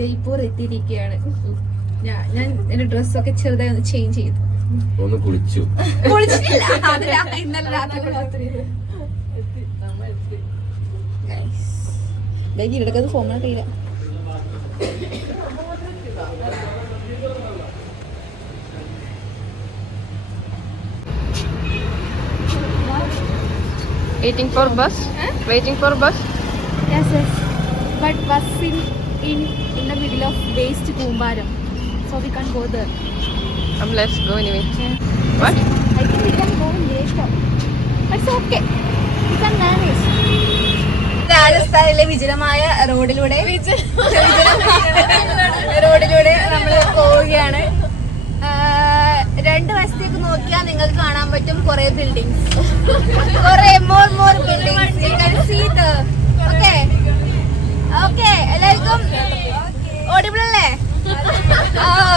ജയ്പൂർ എത്തിയിരിക്കുകയാണ്. ഞാൻ എന്റെ ഡ്രസ്സൊക്കെ ചെറുതായി ഒന്ന് ചേഞ്ച് ചെയ്തു. ഒന്ന് കുളിച്ചിട്ടില്ല, ഇന്നലെ രാത്രി. ഇടക്കത് phone കയ്യില. Waiting for bus? Waiting for bus? Yes, yes. But bus in the middle of waste Kumbaram, so we can't go there. Let's go anyway. Yeah. What? I think we can go later. It's okay. We can manage. രാജസ്ഥാനിലെ വിജനമായ റോഡിലൂടെ നമ്മൾ പോവുകയാണ്. 2 വശത്തേക്ക് നോക്കിയാൽ നിങ്ങൾക്ക് കാണാൻ പറ്റും കുറെ ബിൽഡിങ്സ്, കുറെ മോർ ബിൽഡിങ്സ്. ഓക്കെ, എല്ലാവർക്കും ഓഡിബിൾ അല്ലേ?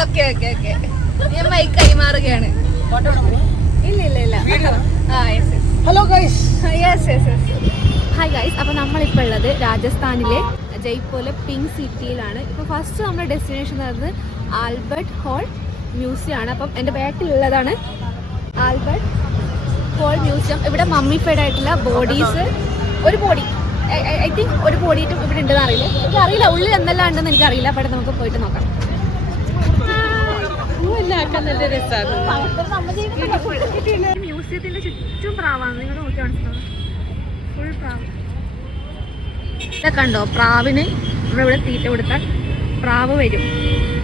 ഓക്കെ. ഞാൻ മൈക്ക് കൈമാറുകയാണ്. ഇല്ല. Hello guys. Hi guys. അപ്പോൾ നമ്മളിപ്പോൾ ഉള്ളത് രാജസ്ഥാനിലെ ജയ്പൂരിലെ പിങ്ക് സിറ്റിയിലാണ്. ഇപ്പോൾ ഫസ്റ്റ് നമ്മുടെ ഡെസ്റ്റിനേഷൻ പറയുന്നത് ആൽബർട്ട് ഹോൾ മ്യൂസിയം ആണ്. അപ്പം എൻ്റെ ബാക്കിലുള്ളതാണ് ആൽബർട്ട് ഹോൾ മ്യൂസിയം. ഇവിടെ മമ്മിഫൈഡ് ആയിട്ടുള്ള ബോഡീസ്, ഒരു ബോഡി ഐ തിങ്ക് ഒരു ബോഡിയിട്ടും ഇവിടെ ഉണ്ടെന്ന് അറിയില്ല. എനിക്കറിയില്ല ഉള്ളിൽ എന്തെല്ലാം ഉണ്ടെന്ന് എനിക്കറിയില്ല. അപ്പോൾ നമുക്ക് പോയിട്ട് നോക്കാം. മ്യൂസിയത്തിന്റെ ചുറ്റും പ്രാവാണ്. നിങ്ങൾ നോക്കി മനസ്സിലാവും, ഫുൾ പ്രാവ്. ഇതൊക്കെ കണ്ടോ, പ്രാവിന് ഇവിടെ തീറ്റ കൊടുത്താൽ പ്രാവ് വരും.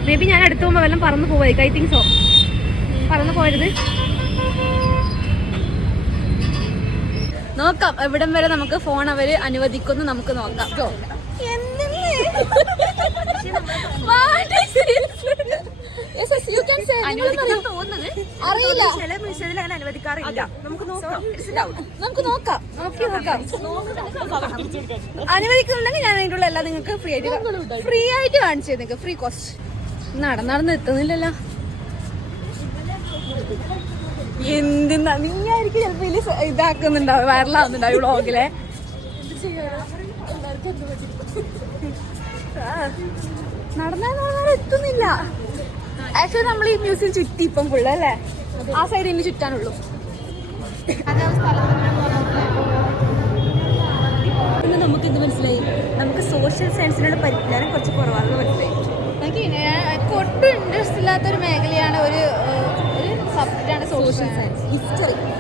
മേ ബി ഞാൻ അടുത്ത് പോകുമ്പോൾ വല്ലതും പറന്ന് പോവായിരിക്കും. I think so. പറന്ന് പോരുത്. നോക്കാം എവിടം വരെ നമുക്ക് ഫോൺ അവർ അനുവദിക്കുന്നു. നമുക്ക് നോക്കാം. അറിയില്ല, അനുവദിക്കുന്നുണ്ടെങ്കിൽ ഞാൻ അതിൻ്റെ ഉള്ള എല്ലാം നിങ്ങൾക്ക് ഫ്രീ ആയിട്ട് കാണിച്ചു നിങ്ങൾക്ക്. Free cost. നടന്ന് എത്തുന്നില്ലല്ലോ. എന്തിനാ നീ ആയിരിക്കും ചിലപ്പോ ഇതിൽ ഇതാക്കുന്നുണ്ടാവും, വൈറലാവുന്നുണ്ടാവും വ്ളോഗിലെ. നടന്നാൽ എത്തുന്നില്ല. ആക്ച്വലി നമ്മൾ ഈ മ്യൂസിയം ചുറ്റി ഇപ്പം ഫുള്ള് അല്ലേ, ആ സൈഡ് ഇനി ചുറ്റാനുള്ളൂ. പിന്നെ നമുക്ക് ഇത് മനസ്സിലായി, നമുക്ക് സോഷ്യൽ സയൻസിനുള്ള പരിജ്ഞാനം കുറച്ച് കുറവാണെന്ന് മനസ്സിലായി. എനിക്ക് ഒട്ടും ഇൻട്രസ്റ്റ് ഇല്ലാത്തൊരു മേഖലയാണ് ഒരു സബ്ജക്റ്റാണ് സോഷ്യൽ സയൻസ്.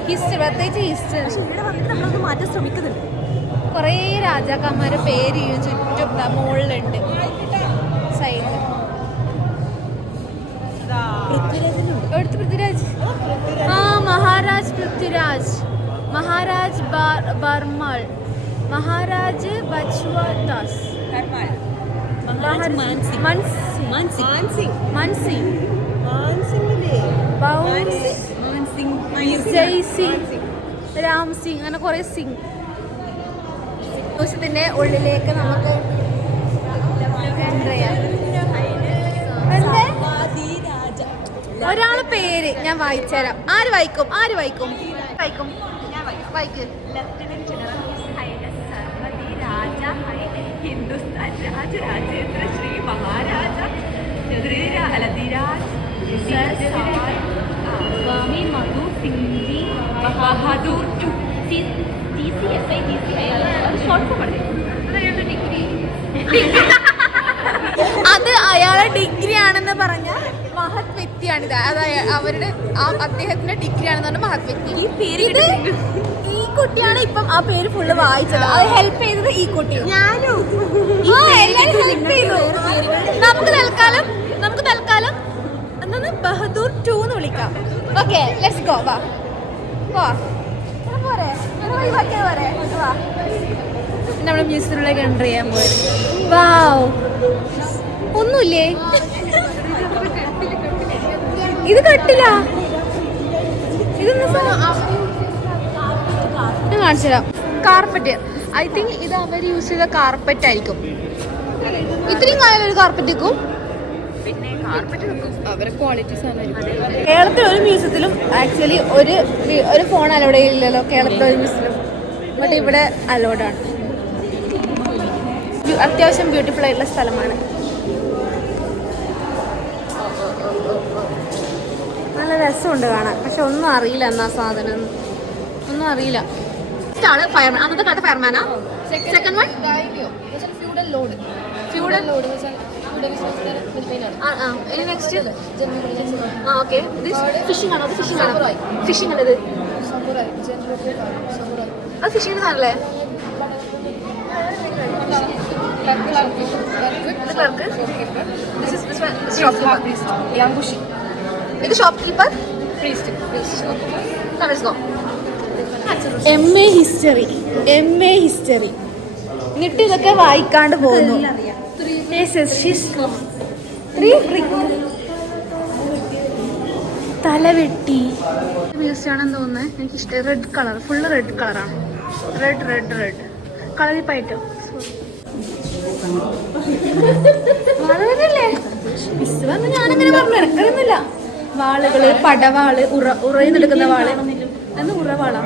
ഹിസ്റ്ററി പ്രത്യേകിച്ച് ഹിസ്റ്ററി. പക്ഷെ ഇവിടെ വന്നിട്ട് നമ്മളൊന്ന് മാറ്റാൻ ശ്രമിക്കുന്നുണ്ട്. കുറേ രാജാക്കന്മാരുടെ പേര് ചുറ്റും മുകളിലുണ്ട് സൈഡിൽ. പൃഥ്വിരാജ്, മഹാരാജ് പൃഥ്വിരാജ്, മഹാരാജ് ബർമൾ, മഹാരാജ് ബച്വദാസ്, രാം സിംഗ്, അങ്ങനെ കുറെ സിംഗ്. മ്യൂസിയത്തിന്റെ ഉള്ളിലേക്ക് നമുക്ക് എൻ്റർ ചെയ്യാം. ഒരാളെ പേര് ഞാൻ വായിച്ചുതരാം. ആര് വായിക്കും? വായിക്ക്. ലഫ്റ്റനന്റ് ജനറൽ സർവതി രാജ ഹിന്ദുസ്ഥാൻ രാജരാജേന്ദ്ര ശ്രീ മഹാരാജ സ്വാമി മധു സിംഗ്ജി ബഹാദൂർ ടു അത് അയാളെ ഡിഗ്രി ആണെന്ന് പറഞ്ഞ മഹത് വ്യക്തിയാണിത്. അതായത് അവരുടെ അദ്ദേഹത്തിന്റെ ഡിഗ്രി ആണെന്ന് പറഞ്ഞ മഹത് വ്യക്തി. ഈ കുട്ടിയാണ് ഇപ്പം ആ പേര് ഫുള്ള് വായിച്ചത്. അത് ഹെൽപ്പ് ചെയ്തത് ഈ കുട്ടി. ഹെൽപ്പ് ചെയ്തു. നമുക്ക് തൽക്കാലം എന്താണ് ബഹദൂർ 2 എന്ന് വിളിക്കാം. Okay, let's go. വാ പോരെ, നമ്മുടെ മ്യൂസിയത്തിലേക്ക് എൻ്റർ ചെയ്യാൻ പോയത്. വാവ്, ഒന്നുമില്ലേ? ഇത് കട്ടില്ല. ഇതൊന്നും ഞാൻ കാണിച്ചു തരാം. കാർപ്പറ്റ്. ഐ തിങ്ക് ഇത് അവർ യൂസ് ചെയ്ത കാർപ്പറ്റ് ആയിരിക്കും. ഇത്രയും കാലം ഒരു കാർപ്പറ്റ് വെക്കും. അവരെ ക്വാളിറ്റി സാധനം. കേരളത്തിൽ ഒരു മ്യൂസിയത്തിലും ആക്ച്വലി ഒരു ഫോൺ അലോഡ് ചെയ്യില്ലല്ലോ കേരളത്തിലെ ഒരു മ്യൂസിയത്തിലും. ബട്ട് ഇവിടെ അലോഡാണ്. അത്യാവശ്യം ബ്യൂട്ടിഫുൾ ആയിട്ടുള്ള സ്ഥലമാണ്. നല്ല രസമുണ്ട് കാണാൻ. പക്ഷെ ഒന്നും അറിയില്ല എന്നാ സാധനം, ഒന്നും അറിയില്ല. ഫയർമാൻ, അന്നത്തെ കാലത്ത് ഫയർമാനാ. Second one feudal lord. Feudal lord next okay. Fishing ആണോ? അത് ഫിഷിംഗ് ആണോ? ഫിഷിംഗ് ആണത്. അത് ഫിഷിംഗ് സാധനല്ലേ? ഇത് ഷോപ്കീപ്പർ. MA history. എന്നിട്ട് ഇതൊക്കെ വായിക്കാണ്ട് പോകുന്നു. തലവെട്ടി മ്യൂസിയാണെന്ന് തോന്നുന്നത്. എനിക്കിഷ്ടം. റെഡ് കളർ, ഫുള്ള് റെഡ് കളറാണ്. റെഡ് കളറിപ്പായിട്ടോ. വളരല്ലേ വിശ്വന്ന് ഞാനങ്ങനെ പറഞ്ഞു എടുക്കുന്നില്ല. വാളുകള്, പടവാള്, ഉറയിന്നെടുക്കുന്ന വാള്, അത് ഉറവാളാ.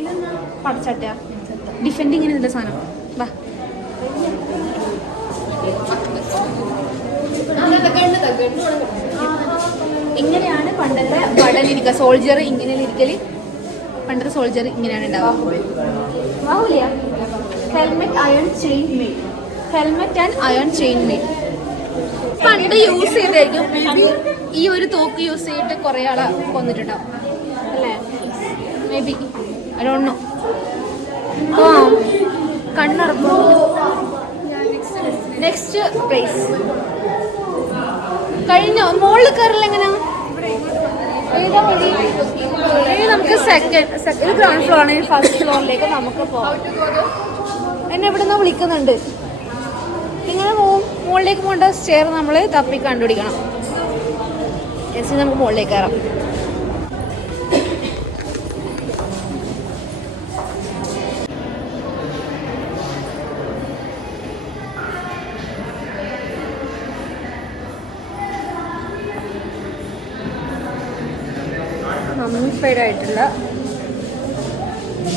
ഇതെന്നാ പടച്ചട്ട ഡിഫെൻഡിങ്ങിന് ഇതിന്റെ സാധനം. വാ, ഇങ്ങനെയാണ് പണ്ടത്തെ വടലിരിക്കുക. സോൾജർ ഇങ്ങനെ ഇരിക്കല്. പണ്ടത്തെ സോൾജർ ഇങ്ങനെയാണ് ഉണ്ടാവുക. Helmet and iron chain made. പണ്ട് യൂസ് ചെയ്തായിരിക്കും. മേ ബി ഈ ഒരു തോക്ക് യൂസ് ചെയ്തിട്ട് കുറെ ആളെ കൊന്നിട്ടുണ്ടാവും അല്ലേ? Maybe, I don't know. കണ്ണറക്കും. നെക്സ്റ്റ് പ്ലേസ് കഴിഞ്ഞോ? മുകളിൽ കയറില്ല എങ്ങനെയാ? ഏതാ വഴി? നമുക്ക് സെക്കൻഡ് ഗ്രൗണ്ട് ഫ്ലോർ ആണ്. ഫസ്റ്റ് ഫ്ലോറിലേക്ക് നമുക്ക് പോകാം. എന്നെ ഇവിടെ നിന്ന് വിളിക്കുന്നുണ്ട്. നിങ്ങൾ മുകളിലേക്ക് പോകേണ്ട സ്റ്റെയർ നമ്മൾ തപ്പി കണ്ടുപിടിക്കണം. ജസ്റ്റ് നമുക്ക് മുകളിലേക്ക് കയറാം. മമ്മിഫൈഡ് ആയിട്ടുള്ള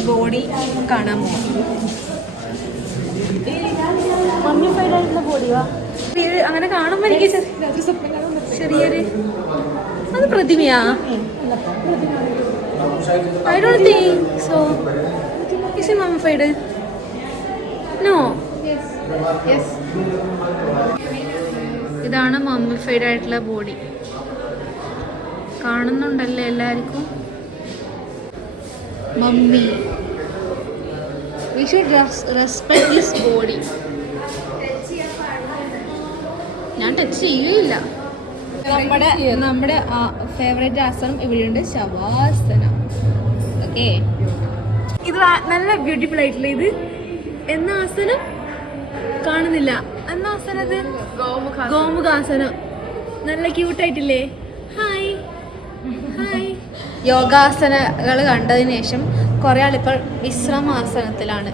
ബോഡി കാണാൻ പോകും. മമ്മിഫൈഡ് ആയിട്ടുള്ള ബോഡിയാ അങ്ങനെ കാണുമ്പോൾ എനിക്ക് ചെറിയൊരു അത് പ്രതിമയാ. I don't think so. Is it mummified? No. ഇതാണ് മമ്മിഫൈഡ് ആയിട്ടുള്ള ബോഡി. കാണുന്നുണ്ടല്ലേ എല്ലാവർക്കും? Mummy. We should respect this body. ഞാൻ ടച്ച് ചെയ്യുകയില്ല. നമ്മുടെ ഫേവറേറ്റ് ആസനം ഇവിടെയുണ്ട്, ശവാസനം. ഓക്കെ, ഇത് നല്ല ബ്യൂട്ടിഫുൾ ആയിട്ടുള്ള ഇത് എന്നാ ആസനം കാണുന്നില്ല. എന്നാ ആസനം? ഇത് ഗോമുഖാസനം. നല്ല ക്യൂട്ടായിട്ടില്ലേ? ഹായ്. യോഗാസനകൾ കണ്ടതിന് ശേഷം കുറേ ആളിപ്പോൾ വിശ്രമാസനത്തിലാണ്.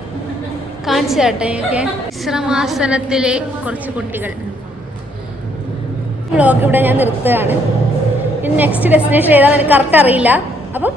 കാണിച്ചു തരട്ടെ. ഒക്കെ വിശ്രമാസനത്തിലെ കുറച്ച് കുട്ടികൾ. വ്ളോഗ് ഇവിടെ ഞാൻ നിർത്തുകയാണ്. നെക്സ്റ്റ് ഡെസ്റ്റിനേഷൻ ഏതാണെന്ന് എനിക്ക് കറക്റ്റ് അറിയില്ല. അപ്പം